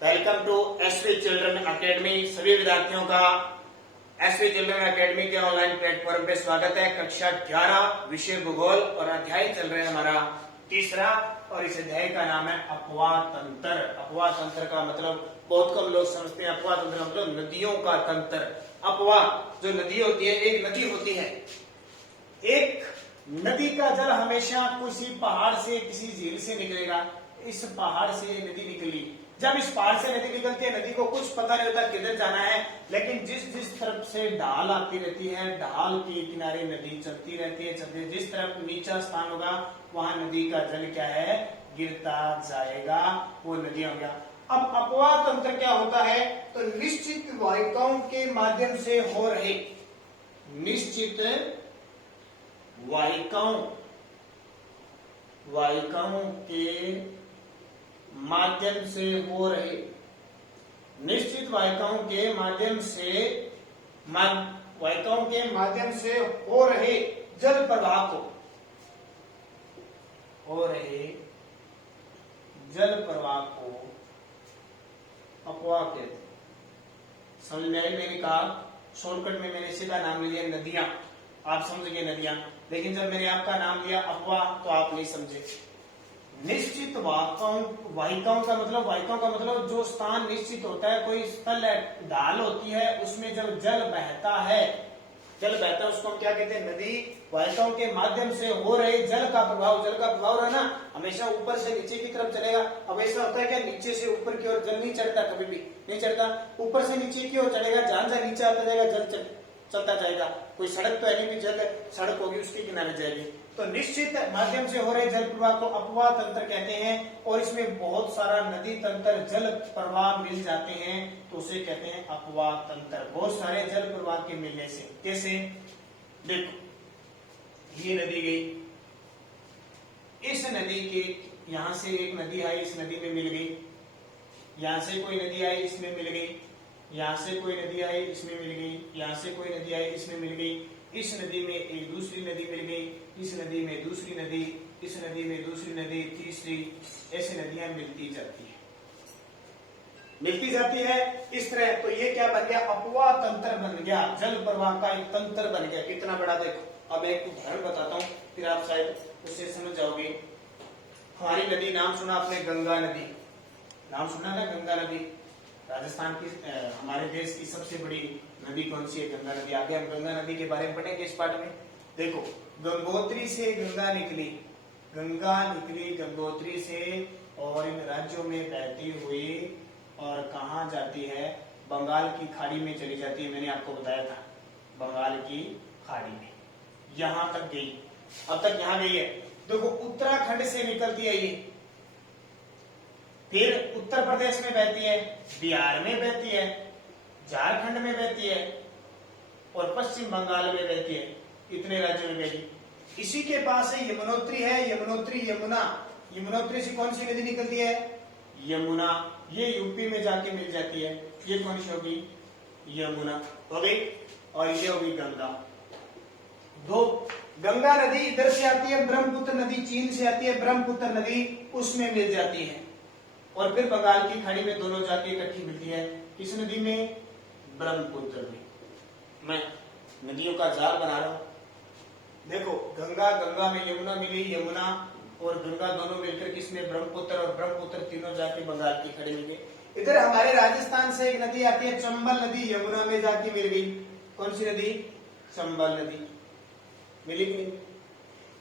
Welcome to SV Children Academy. सभी विद्यार्थियों का एसवी चिल्ड्रन अकेडमी के ऑनलाइन प्लेटफॉर्म पे स्वागत है। कक्षा 11 विषय भूगोल और अध्याय चल रहे हैं हमारा तीसरा, और इस अध्याय का नाम है अपवाह तंत्र। अपवाह तंत्र का मतलब बहुत कम लोग समझते हैं। अपवाह तंत्र मतलब नदियों का तंत्र। अपवाह जो नदी होती है, एक नदी होती है, एक नदी का जल हमेशा किसी पहाड़ से किसी झील से निकलेगा। इस पहाड़ से नदी निकली, जब इस पहाड़ से नदी निकलती है, नदी को कुछ पता नहीं होता किधर जाना है, लेकिन जिस जिस तरफ से ढाल आती रहती है, ढाल के किनारे नदी चलती रहती है। चलती जिस तरफ नीचा स्थान होगा वहां नदी का जल क्या है, गिरता जाएगा, वो नदी हो गया। अब अपवाह तंत्र क्या होता है, तो निश्चित वाहिकाओं के माध्यम से हो रहे, निश्चित वाहिकाओं के माध्यम से हो रहे, निश्चित वाहिकाओं के माध्यम से हो रहे जल प्रवाह को, अपवाह कहते हैं। समझ में आई? मैंने कहा शॉर्टकट में मैंने सीधा नाम लिया नदियां, आप समझ गए नदियां, लेकिन जब मैंने आपका नाम लिया अपवाह तो आप नहीं समझे। निश्चित वाहिकाओं का मतलब जो स्थान निश्चित होता है, कोई स्थल है, ढाल होती है, उसमें जब जल बहता है उसको हम क्या कहते हैं, नदी। वाहिकाओं के माध्यम से हो रहे जल का प्रभाव रहना हमेशा ऊपर से नीचे की तरफ चलेगा। अब ऐसा होता है क्या, नीचे से ऊपर की ओर जल नहीं चढ़ता, कभी भी नहीं चढ़ता, ऊपर से नीचे की ओर चलेगा, जहां नीचे आता जाएगा जल चलता जाएगा। कोई सड़क तो है नहीं, जल सड़क होगी उसके किनारे जाएगी। तो निश्चित माध्यम से हो रहे जल प्रवाह को अपवाह तंत्र कहते हैं, और इसमें बहुत सारा नदी तंत्र जल प्रवाह मिल जाते हैं, तो उसे कहते हैं अपवाह तंत्र। बहुत सारे जल प्रवाह के मिलने से। कैसे? देखो, ये नदी गई, इस नदी के यहां से एक नदी आई, इस नदी में मिल गई, यहां से कोई नदी आई, इसमें मिल गई, यहां से कोई नदी आई, इसमें मिल गई, यहां से कोई नदी आई, इसमें मिल गई, इस नदी में एक दूसरी नदी मिल गई, इस नदी में दूसरी नदी, इस नदी में दूसरी नदी, तीसरी, ऐसी नदियां मिलती जाती है इस तरह। तो ये क्या बन गया, अपवाह तंत्र बन गया, जल प्रवाह का एक तंत्र बन गया। कितना बड़ा, देखो अब एक उदाहरण बताता हूं, फिर आप शायद उससे समझ जाओगे। हमारी नदी नाम सुना आपने, गंगा नदी नाम सुना ना, गंगा नदी राजस्थान की, हमारे देश की सबसे बड़ी नदी कौन सी है, गंगा नदी। आगे हम गंगा नदी के बारे में पढ़ेंगे इस पाठ में। देखो, गंगोत्री से गंगा निकली गंगोत्री से, और इन राज्यों में बहती हुई और कहाँ जाती है, बंगाल की खाड़ी में चली जाती है। मैंने आपको बताया था, बंगाल की खाड़ी में यहां तक गई, अब तक यहां गई है। देखो, उत्तराखंड से निकलती है ये, फिर उत्तर प्रदेश में बहती है, बिहार में बहती है, झारखंड में बहती है, और पश्चिम बंगाल में बहती है। इतने राज्यों में बहती। इसी के पास है यमुनोत्री है, यमुनोत्री से कौन सी नदी निकलती है, यमुना। ये यूपी में जाके मिल जाती है। ये कौन सी होगी, यमुना हो गई, और ये होगी गंगा। दो, गंगा नदी इधर से आती है, ब्रह्मपुत्र नदी चीन से आती है, ब्रह्मपुत्र नदी उसमें मिल जाती है, और फिर बंगाल की खाड़ी में दोनों जाके इकट्ठी मिलती है। किस नदी में, ब्रह्मपुत्र में। मैं नदियों का जाल बना रहा हूं। देखो, गंगा में यमुना मिली, यमुना और गंगा दोनों मिलकर किसमें, ब्रह्मपुत्र, और ब्रह्मपुत्र तीनों जाके बंगाल की खाड़ी में गए। इधर हमारे राजस्थान से एक नदी आती है, चंबल नदी, यमुना में जाके मिल गई। कौन सी नदी, चंबल नदी मिली कि नहीं?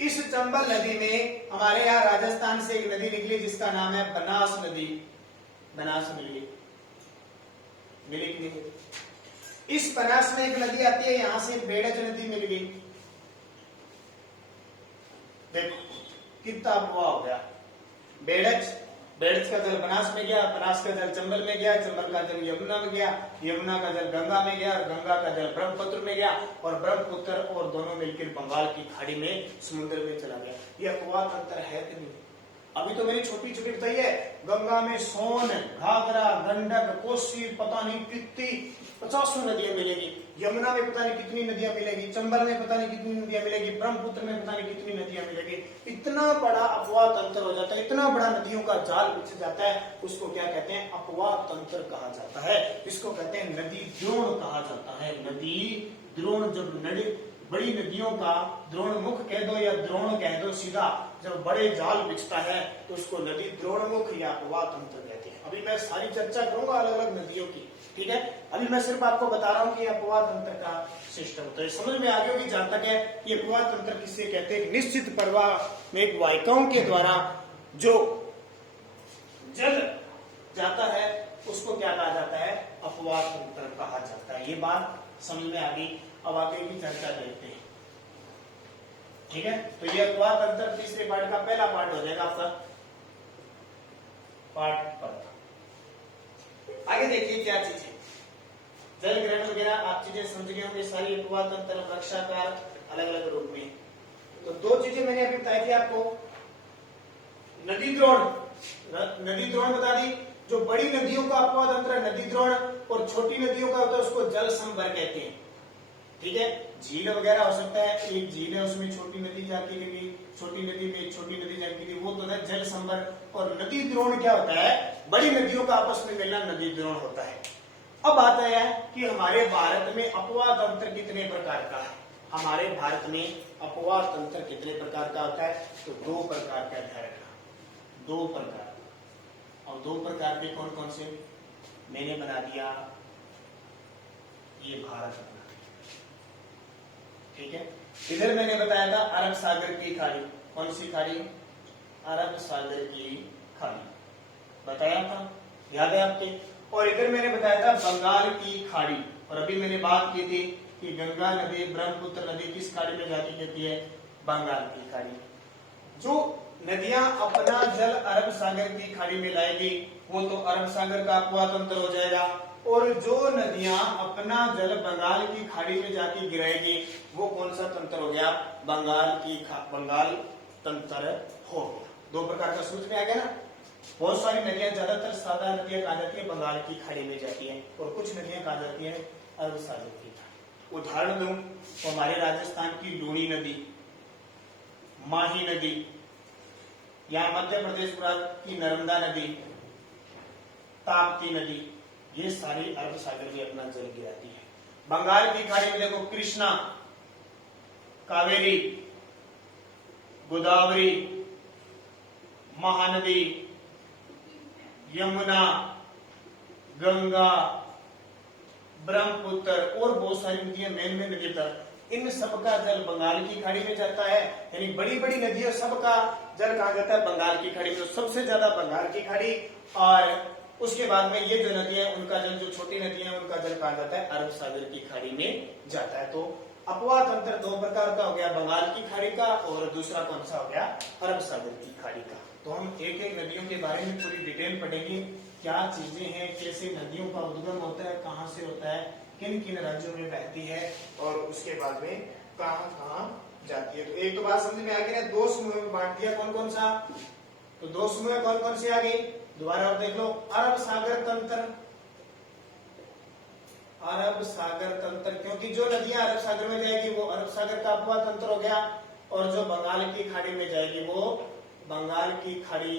इस चंबल नदी में हमारे यहाँ राजस्थान से एक नदी निकली जिसका नाम है बनास नदी, बनास मिली कि नहीं? इस बनास में एक नदी आती है, यहां से बेड़ज नदी मिल गई। देखो कितना अपवाह हो गया। बेड़ज का जल बनास में गया, बनास का जल चंबल में गया, चंबल का जल यमुना में गया, यमुना का जल गंगा में गया, और गंगा का जल ब्रह्मपुत्र में गया, और ब्रह्मपुत्र और दोनों मिलकर बंगाल की खाड़ी में, समुद्र में चला गया। ये अपवाह तंत्र है कि नहीं? अभी तो मैंने छोटी छोटी बताई है, गंगा में सोन, घाघरा, गंडक, कोसी, पता नहीं कितनी 50 नदियां मिलेगी, यमुना में पता नहीं कितनी नदियां मिलेगी, चंबल में पता नहीं कितनी नदियां मिलेगी, ब्रह्मपुत्र में पता नहीं कितनी नदियां मिलेगी। इतना बड़ा अपवाह तंत्र हो जाता है, इतना बड़ा नदियों का जाल बिछ जाता है, उसको क्या कहते हैं? अपवाह तंत्र कहा जाता है। इसको कहते हैं नदी द्रोण कहा जाता है। नदी द्रोण, जब बड़ी नदियों का द्रोण मुख कह दो या द्रोण कह दो सीधा, जब बड़े जाल बिछता है तो उसको नदी द्रोण मुख या अपवाह तंत्र कहते हैं। अभी मैं सारी चर्चा करूंगा अलग अलग नदियों की, ठीक है। अभी मैं सिर्फ आपको बता रहा हूं कि अपवाह तंत्र का सिस्टम, तो समझ में आ गया कि जहां तक है ये अपवाह तंत्र किससे कहते हैं? निश्चित प्रवाह में एक वाहिकाओं के द्वारा जो जल जाता है उसको क्या कहा जाता है? अपवाह तंत्र कहा जाता है। ये बात समझ में आ गई। अब आगे की चर्चा देखते हैं, ठीक है। तो ये अपवाह तंत्र तीसरे पार्ट का पहला पार्ट हो जाएगा आपका पार्ट पर। आगे देखिए क्या चीज है, जल ग्रहण वगैरह आप चीजें समझ गए होंगे सारी, अपवाह तंत्र, वृक्षाकार, अलग अलग रूप में। तो दो चीजें मैंने अभी बताई थी आपको, नदी द्रोण, नदी द्रोण बता दी, जो बड़ी नदियों का अपवाह तंत्र है नदी द्रोण, और छोटी नदियों का होता है उसको जल संभर कहते हैं, ठीक है। झील वगैरह हो सकता है, एक झील है उसमें छोटी नदी जाके गिरी, छोटी नदी में छोटी नदी जाके गिरी, वो तो है जल संभर। और नदी द्रोण क्या होता है? बड़ी नदियों का आपस में मिलना नदी द्रोण होता है। अब बात है कि हमारे भारत में अपवाह तंत्र कितने प्रकार का है? हमारे भारत में अपवाह तंत्र कितने प्रकार का होता है? तो 2 प्रकार का ध्यान रखना, 2 प्रकार। और 2 प्रकार के कौन कौन से मैंने बना दिया, ये भारत बना दिया, ठीक है। इधर मैंने बताया था अरब सागर की खाड़ी, कौन सी खाड़ी? अरब सागर की खाड़ी बताया था, याद है आपके। और इधर मैंने बताया था बंगाल की खाड़ी, और अभी मैंने बात की थी कि गंगा नदी, ब्रह्मपुत्र नदी किस खाड़ी में जाती कहती है? बंगाल की खाड़ी। जो नदियां अपना जल अरब सागर की खाड़ी में लाएगी वो तो अरब सागर का अपवाह तंत्र हो जाएगा, और जो नदियां अपना जल बंगाल की खाड़ी में जाके गिराएगी वो कौन सा तंत्र हो गया? बंगाल तंत्र हो गया। 2 प्रकार का समझ में आ गया ना। बहुत सारी नदियां, ज्यादातर सादा नदियां कहा जाती है बंगाल की खाड़ी में जाती है, और कुछ नदियां कहा जाती है अरब सागर की खाड़ी। उदाहरण दूं तो हमारे राजस्थान की लूणी नदी, माही नदी, या मध्य प्रदेश की नर्मदा नदी, ताप्ती नदी, ये सारी अरब सागर में अपना जल गिराती है। बंगाल की खाड़ी में देखो कृष्णा, कावेरी, गोदावरी, महानदी, यमुना, गंगा, ब्रह्मपुत्र और बहुत सारी नदियां, मेन नदी तक, इन सबका जल बंगाल की खाड़ी में जाता है। यानी बड़ी बड़ी नदियों सबका जल कहा जाता है बंगाल की खाड़ी में, सबसे ज्यादा बंगाल की खाड़ी, और उसके बाद में ये जो नदियां उनका जल, जो छोटी नदियां उनका जल कहा जाता है अरब सागर की खाड़ी में जाता है। तो अपवाह तंत्र 2 प्रकार का हो गया, बंगाल की खाड़ी का, और दूसरा कौन सा हो गया? अरब सागर की खाड़ी का। तो हम एक एक नदियों के बारे में पूरी डिटेल पढ़ेंगे, क्या चीजें हैं, कैसे नदियों का उद्गम होता है, कहाँ से होता है, किन किन राज्यों में बहती है, और उसके बाद में कहाँ कहाँ जाती है। तो एक तो बात समझ में आ गई ना, 2 समूह में बांट दिया, कौन कौन सा? तो 2 समूह कौन कौन से आ गई? दोबारा और देख लो, अरब सागर तंत्र, अरब सागर तंत्र, क्योंकि जो नदियां अरब सागर में जाएगी वो अरब सागर का अपवाह तंत्र हो गया, और जो बंगाल की खाड़ी में जाएगी वो बंगाल की खाड़ी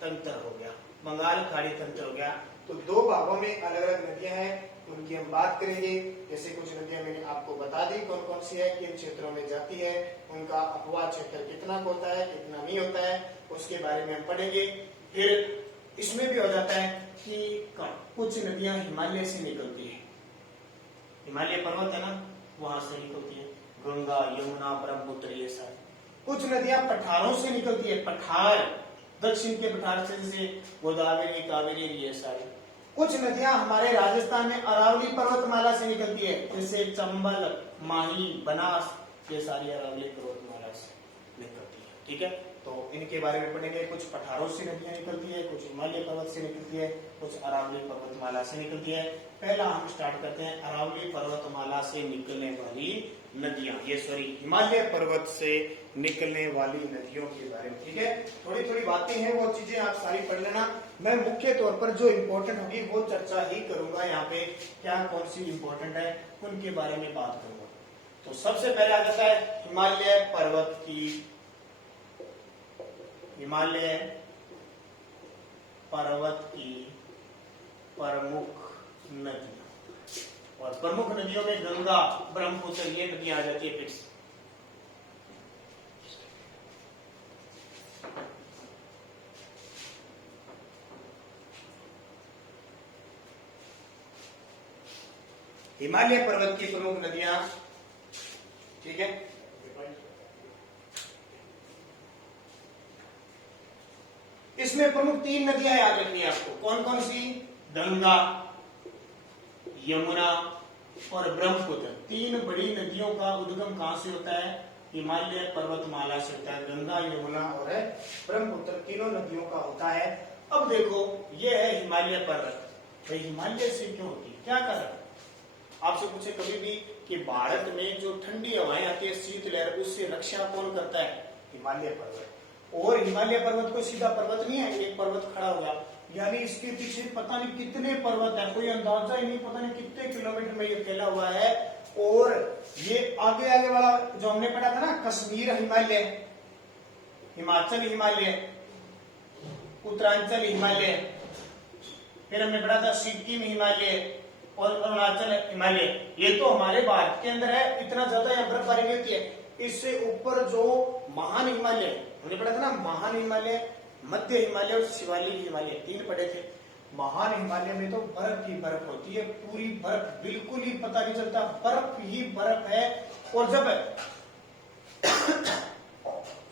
तंत्र हो गया, बंगाल खाड़ी तंत्र हो गया। तो 2 भागों में अलग अलग नदियां हैं, उनकी हम बात करेंगे। जैसे कुछ नदियां मैंने आपको बता दी कौन कौन सी है, किन क्षेत्रों में जाती है, उनका अपवाह क्षेत्र कितना होता है, कितना नहीं होता है, उसके बारे में हम पढ़ेंगे। फिर इसमें भी हो जाता है कि कुछ नदियां हिमालय से निकलती है, हिमालय पर्वत है ना, वहां से निकलती है, गंगा, यमुना, ब्रह्मपुत्र, ये सब। कुछ नदियां पठारों से निकलती है, पठार, दक्षिण के पठार से, जैसे गोदावरी, कावेरी, ये सारी। कुछ नदियां हमारे राजस्थान में अरावली पर्वतमाला से निकलती है, जैसे चंबल, माही, बनास, ये सारी अरावली पर्वतमाला से निकलती है, ठीक है। तो इनके बारे में पढ़ेंगे। कुछ पठारों से नदियां निकलती है, कुछ हिमालय पर्वत से निकलती है, कुछ अरावली पर्वतमाला से निकलती है। पहला हम स्टार्ट करते हैं अरावली पर्वतमाला से निकलने वाली नदियां, ये सॉरी हिमालय पर्वत से निकलने वाली नदियों के बारे में। ठीक है, थोड़ी थोड़ी बातें हैं, वो चीजें आप सारी पढ़ लेना। मैं मुख्य तौर पर जो इम्पोर्टेंट होगी वो चर्चा ही करूंगा यहाँ पे, क्या कौन सी इम्पोर्टेंट है उनके बारे में बात करूंगा। तो सबसे पहले आ जाता है हिमालय पर्वत की, हिमालय पर्वत की प्रमुख नदियां, और प्रमुख नदियों में गंगा, ब्रह्मपुत्र, ये नदियां आ जाती है फिक्स। हिमालय पर्वत की प्रमुख नदियां, ठीक है। इसमें प्रमुख 3 नदियां याद रखनी है आपको, कौन कौन सी? गंगा, यमुना और ब्रह्मपुत्र। 3 बड़ी नदियों का उद्गम कहां से होता है? हिमालय पर्वतमाला से होता है। गंगा, यमुना और ब्रह्मपुत्र, तीनों नदियों का होता है। अब देखो, ये है हिमालय पर्वत। भाई हिमालय से क्यों होती है, क्या कारण? आपसे पूछे कभी भी कि भारत में जो ठंडी हवाएं आती है, शीतलहर, उससे रक्षा कौन करता है? हिमालय पर्वत। और हिमालय पर्वत को सीधा पर्वत नहीं है, एक पर्वत खड़ा हुआ, यानी इसके पीछे पता नहीं कितने पर्वत है, कोई अंदाजा ही नहीं, पता नहीं कितने किलोमीटर में ये फैला हुआ है। और ये आगे आगे वाला जो हमने पढ़ा था ना, कश्मीर हिमालय, हिमाचल हिमालय, उत्तरांचल हिमालय, फिर हमने पढ़ा था सिक्किम हिमालय और अरुणाचल हिमालय, ये तो हमारे भारत के अंदर है। इतना ज्यादा यहाँ बर्फबारी नहीं होती है। इससे ऊपर जो महान हिमालय, हमने पढ़ा था ना, महान हिमालय, मध्य हिमालय और शिवालिक हिमालय, 3 पढ़े थे। महान हिमालय में तो बर्फ ही बर्फ होती है, पूरी बर्फ, बिल्कुल ही पता नहीं चलता, बर्फ ही बर्फ है। और जब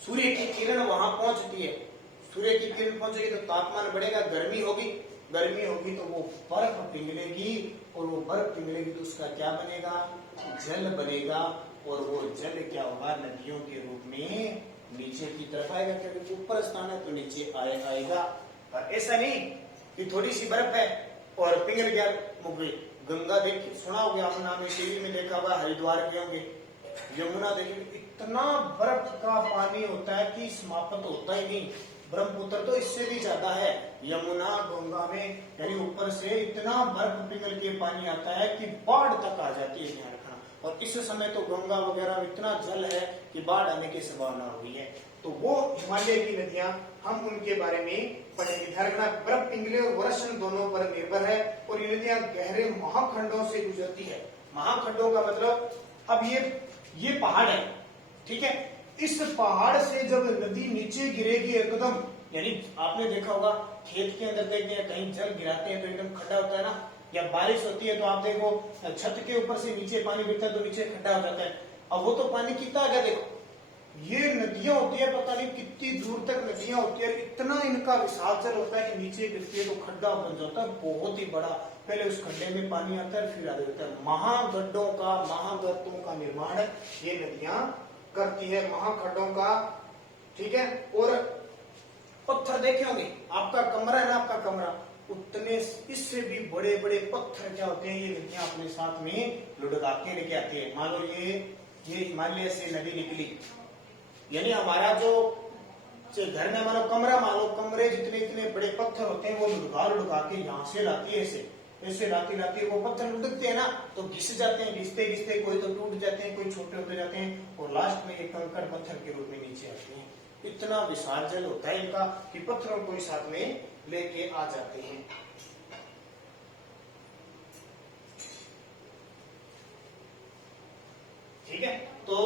सूर्य की किरण वहां पहुंचती है, सूर्य की किरण पहुंचेगी तो तापमान बढ़ेगा, गर्मी होगी, गर्मी होगी तो वो बर्फ पिघलेगी, और वो बर्फ पिघलेगी तो उसका क्या बनेगा? जल बनेगा। और वो जल क्या होगा? नदियों के रूप में नीचे की तरफ आएगा, क्योंकि ऊपर स्थान है तो नीचे आएगा। और ऐसा नहीं कि थोड़ी सी बर्फ है और पिघल गया, मुक गई। गंगा देखिए, सुना होगा आपने, नाम टीवी में देखा होगा, हरिद्वार के होंगे। यमुना देखिए, इतना बर्फ का पानी होता है कि समाप्त होता ही नहीं। ब्रह्मपुत्र तो इससे भी ज्यादा है। यमुना, गंगा में यानी ऊपर से इतना बर्फ पिघल के पानी आता है कि बाढ़ तक आ जाती है, ध्यान रखना। और इस समय तो गंगा वगैरह में इतना जल है कि बाढ़ आने की संभावना हुई है। तो वो हिमालय की नदियां, हम उनके बारे में पढ़ेंगे। ध्यान रखना, बर्फ पिघले और वर्षण दोनों पर निर्भर है, और ये नदियां गहरे महाखंडों से गुजरती है। महाखंडों का मतलब, अब ये पहाड़ है, ठीक है, इस पहाड़ से जब नदी नीचे गिरेगी एकदम, यानी आपने देखा होगा खेत के अंदर देखते हैं, कहीं जल गिराते हैं तो एकदम खड्डा होता है ना, या बारिश होती है तो आप देखो छत के ऊपर से नीचे पानी गिरता है तो नीचे खड्डा हो जाता है। अब वो तो पानी कितना आ गया, देखो ये नदियां होती है, पता नहीं कितनी दूर तक नदियां होती है, इतना इनका विशाल जल होता है कि नीचे गिरती है तो खड्डा बन जाता है बहुत ही बड़ा। पहले उस खड्डे में पानी आता है, फिर आगे होता है। महागड्ढों का, महागड्ढों का निर्माण ये नदियां करती है, महाखड्डों का, ठीक है। और पत्थर देखे होंगे, आपका कमरा है ना, आपका कमरा, उतने इससे भी बड़े बड़े पत्थर क्या होते हैं, ये नदियां अपने साथ में लुढ़का के लेके आती है। मान लो ये हिमालय से नदी निकली, यानी हमारा जो घर में मानो कमरा, मान लो कमरे जितने इतने बड़े पत्थर होते हैं वो लुढ़का के यहाँ से लाती है, ऐसे लाती वो पत्थर लुढ़कते हैं ना, तो घिस जाते हैं, घिसते कोई तो टूट जाते हैं, कोई छोटे होते जाते हैं, और लास्ट में ये कंकड़ पत्थर के रूप में नीचे आते हैं। इतना विशाल जल होता है इनका कि पत्थरों को साथ में लेके आ जाते हैं। ठीक है, तो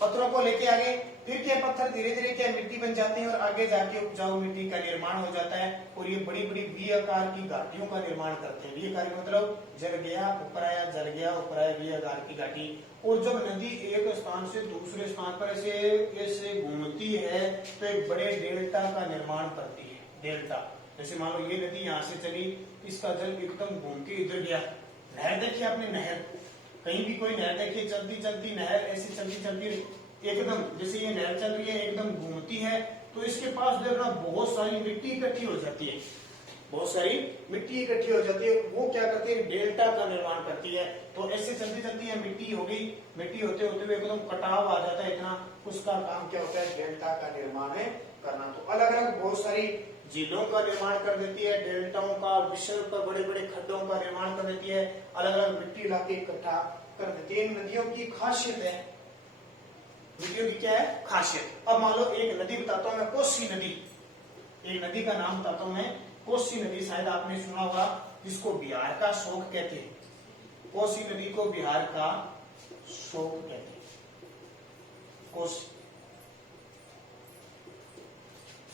पत्थरों को लेके आगे, फिर क्या पत्थर धीरे धीरे क्या मिट्टी बन जाते हैं, और आगे जाके उपजाऊ मिट्टी का निर्माण हो जाता है, और ये बड़ी बड़ी वी आकार की घाटियों का निर्माण करते हैं। वी आकार मतलब जल गया ऊपर आया, जल गया ऊपर आया, वी आकार की घाटी। और जब नदी एक स्थान से दूसरे स्थान पर ऐसे घूमती है तो एक बड़े डेल्टा का निर्माण करती है। डेल्टा, जैसे मान लो ये नदी यहाँ से चली, इसका जल एकदम घूम के इधर गया। नहर देखिए आपने, नहर कहीं भी कोई नहर देखिए, चलती चलती नहर ऐसी चलती एकदम, जैसे ये नहर चल रही है एकदम घूमती है, तो इसके पास देखना बहुत सारी मिट्टी इकट्ठी हो जाती है। बहुत सारी मिट्टी इकट्ठी हो जाती है, वो क्या करती है, डेल्टा का निर्माण करती है। तो ऐसे चलती चलती है मिट्टी होगी, मिट्टी होते होते हुए एकदम कटाव आ जाता है इतना, उसका काम क्या होता है, डेल्टा का निर्माण करना। तो अलग अलग बहुत सारी झीलों का निर्माण कर देती है, डेल्टाओं का, विषय पर बड़े बड़े खड्डों का निर्माण कर देती है, अलग अलग मिट्टी लाके इकट्ठा कर देती है। इन नदियों की खासियत है, नदियों की क्या है खासियत। अब मान लो एक नदी बताता हूं मैं, कोसी नदी, एक नदी का नाम बताता हूं मैं, कोसी नदी, शायद आपने सुना होगा, जिसको बिहार का शोक कहते हैं। कोसी नदी को बिहार का शोक कहते हैं, कोसी,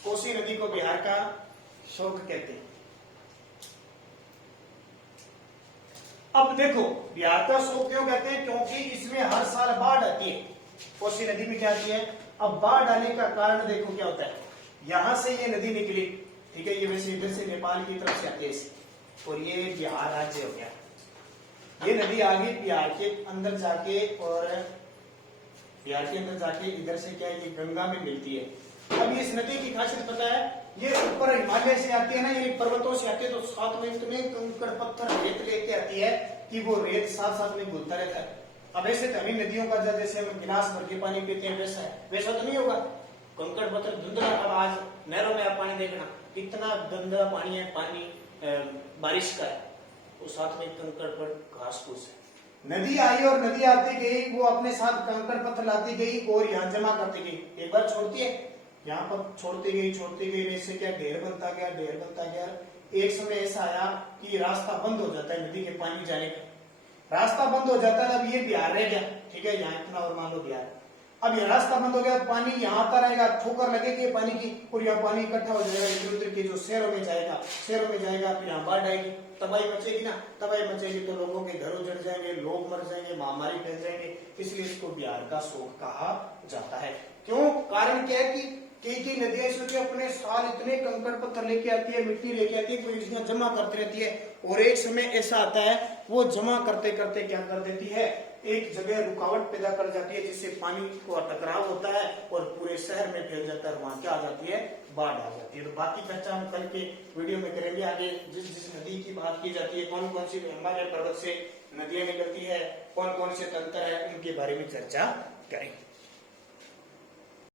कोसी नदी को बिहार का शोक कहते हैं। अब देखो बिहार का शोक क्यों कहते हैं, क्योंकि इसमें हर साल बाढ़ आती है। कोसी नदी में क्या आती है, अब बाढ़ आने का कारण देखो क्या होता है, यहां से ये नदी निकली, ठीक है, ये वैसे इधर से नेपाल की तरफ से आती है, और ये बिहार राज्य हो गया, ये नदी आ गई बिहार के अंदर जाके, और बिहार के अंदर जाके इधर से क्या है, ये गंगा में मिलती है। अब इस नदी की खासियत पता है, ये ऊपर हिमालय से आती है ना, ये पर्वतों से आती है, तो साथ में इतने कंकड़ पत्थर रेत लेके आती है कि वो रेत साथ साथ में घुलता रहता है। अब ऐसे तभी नदियों का जैसे हम गिलास भर के पानी पीते हैं वैसा है, वैसा तो नहीं होगा, कंकड़ पत्थर धुंधला। अब आज नहरों में आप पानी देखना, कितना गंदा पानी है, पानी बारिश का है, वो साथ में कंकड़ पर घास फूस है। नदी आई और नदी आती गई, वो अपने साथ कंकड़ पत्थर लाती गई और यहाँ जमा करती गई, एक बार छोड़ती है, यहाँ पर छोड़ती गई, वैसे क्या ढेर बनता गया, ढेर बनता गया। एक समय ऐसा आया कि रास्ता बंद हो जाता है नदी के पानी जाने का, रास्ता बंद हो जाता है। अब ये बिहार रह गया, ठीक है, यहाँ इतना और मान लो बिहार, अब ये रास्ता बंद हो गया, पानी यहाँ आता रहेगा, ठोकर लगेगी पानी की, और यहाँ पानी इकट्ठा हो जाएगा इधर उधर के, जो शहरों में जाएगा, फिर यहाँ बाढ़ आएगी, तबाही मचेगी ना, तबाही मचेगी तो लोगों के घर उजड़ जाएंगे, लोग मर जाएंगे, महामारी फैल जाएंगे, इसलिए इसको बिहार का शोक कहा जाता है। क्यों, कारण क्या है कि कई नदियां इसमें अपने साल इतने कंकड़ पत्थर लेके आती है, मिट्टी लेके आती है, कोई इसमें जमा करती रहती है, और एक समय ऐसा आता है वो जमा करते करते क्या कर देती है, एक जगह रुकावट पैदा कर जाती है, जिससे पानी को टकराव होता है और पूरे शहर में फैल जाता है, वहां क्या आ जाती है, बाढ़ आ जाती है। तो बाकी चर्चा हम कल के वीडियो में करेंगे आगे। जिस जिस नदी की बात की जाती है, कौन कौन सी हिमालय पर्वत से नदियां निकलती है, कौन कौन से तंत्र है, उनके बारे में चर्चा करेंगे।